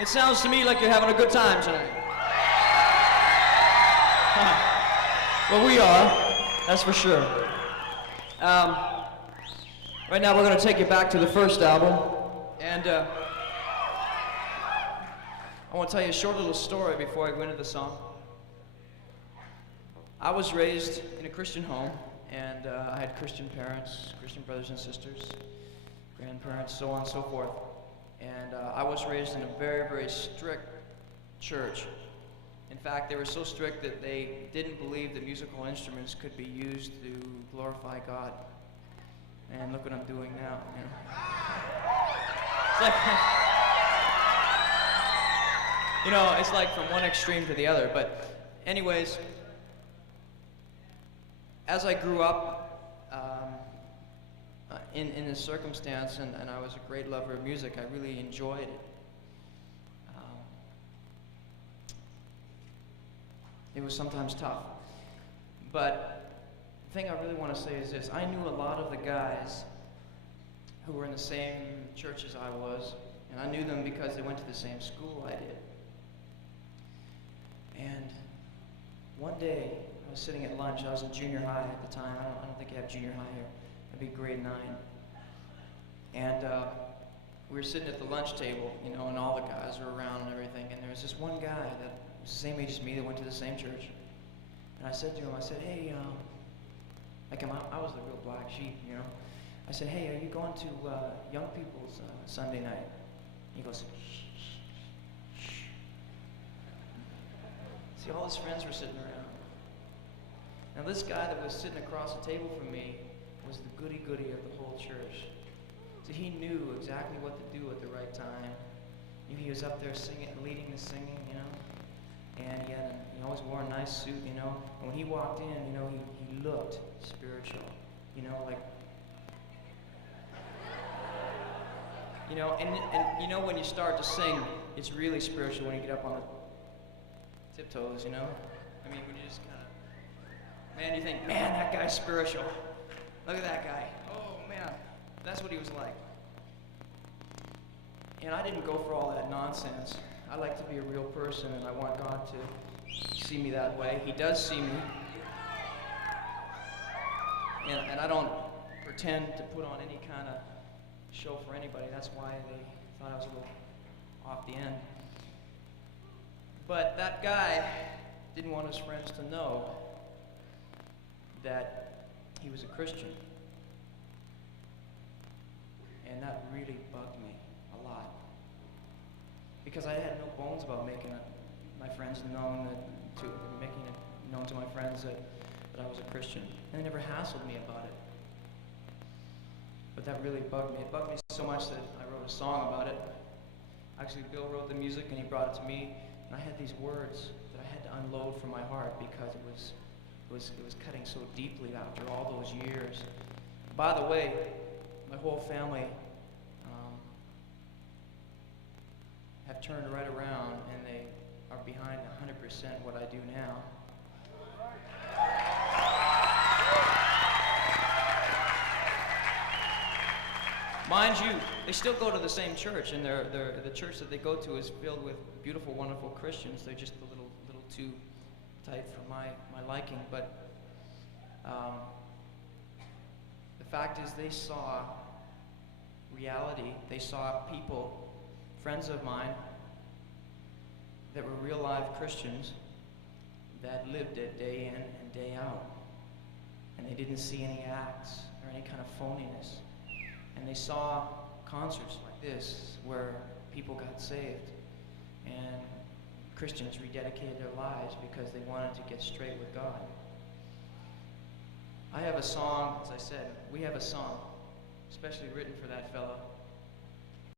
It sounds to me like you're having a good time tonight. Well, we are, that's for sure. Right now we're going to take you back to the first album, and I want to tell you a short little story before I go into the song. I was raised in a Christian home, and I had Christian parents, Christian brothers and sisters, grandparents, so on and so forth. And I was raised in a very, very strict church. In fact, they were so strict that they didn't believe that musical instruments could be used to glorify God. And look what I'm doing now. You know? It's like, you know, it's like from one extreme to the other. But anyways, as I grew up in this circumstance, and I was a great lover of music, I really enjoyed it. It was sometimes tough. But the thing I really want to say is this. I knew a lot of the guys who were in the same church as I was, and I knew them because they went to the same school I did. And one day, I was sitting at lunch. I was in junior high at the time. I don't think you have junior high here. That'd be grade 9. And we were sitting at the lunch table, you know, and all the guys were around and everything. And there was this one guy that was the same age as me that went to the same church. And I said to him, I said, hey, like I was the real black sheep, you know. I said, hey, are you going to young people's Sunday night? He goes, shh, shh, shh. See, all his friends were sitting around. Now this guy that was sitting across the table from me was the goody-goody of the whole church. So he knew exactly what to do at the right time. He was up there singing, leading the singing, you know. And he always wore a nice suit, you know. And when he walked in, you know, he looked spiritual, you know, like, you know, and you know when you start to sing, it's really spiritual when you get up on the tiptoes, you know. I mean, when you just kind of, man, you think, man, that guy's spiritual. Look at that guy. Oh, man. That's what he was like. And I didn't go for all that nonsense. I like to be a real person, and I want God to see me that way. He does see me. And I don't pretend to put on any kind of show for anybody. That's why they thought I was a little off the end. But that guy didn't want his friends to know that he was a Christian. And that really bugged me a lot. Because I had no bones about making my friends known making it known to my friends that I was a Christian. And they never hassled me about it. But that really bugged me. It bugged me so much that I wrote a song about it. Actually, Bill wrote the music and he brought it to me. And I had these words that I had to unload from my heart because it was cutting so deeply after all those years. By the way, my whole family have turned right around, and they are behind 100% what I do now. Mind you, they still go to the same church, and the church that they go to is filled with beautiful, wonderful Christians. They're just a little too tight for my liking, but the fact is they saw reality. They saw people, friends of mine, that were real live Christians that lived it day in and day out. And they didn't see any acts or any kind of phoniness. And they saw concerts like this where people got saved and Christians rededicated their lives because they wanted to get straight with God. I have a song, as I said, we have a song especially written for that fellow.